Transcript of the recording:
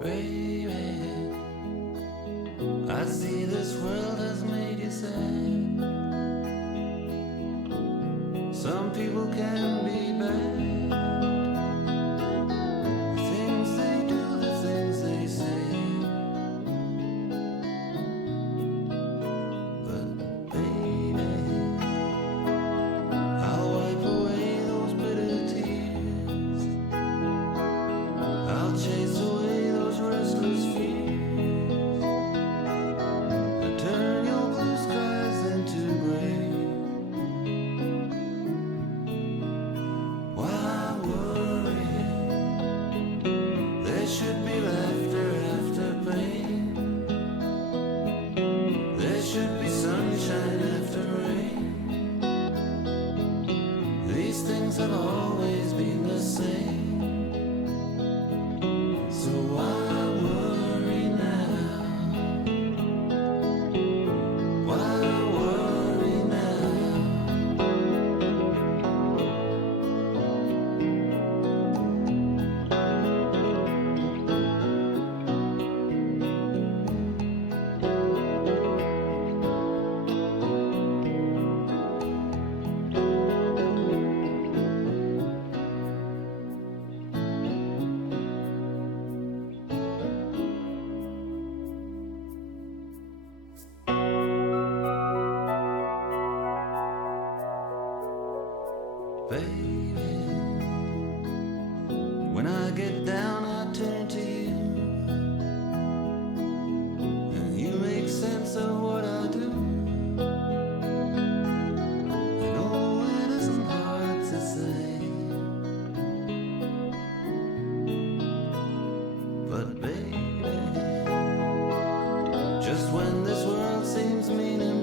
Baby, I see this world has made you sad. Some people can be bad. The things they do, the things they say. But baby, I'll wipe away those bitter tears. I'll chase away those restless fears. I turn your blue skies into gray. Why worry? There should be laughter after pain. There should be sunshine after rain. These things have always been the same. So why worry now? Why worry now? Baby, when I get down I turn to you, and you make sense of what I do. I know it isn't hard to say, but baby, just when this world seems meaningless,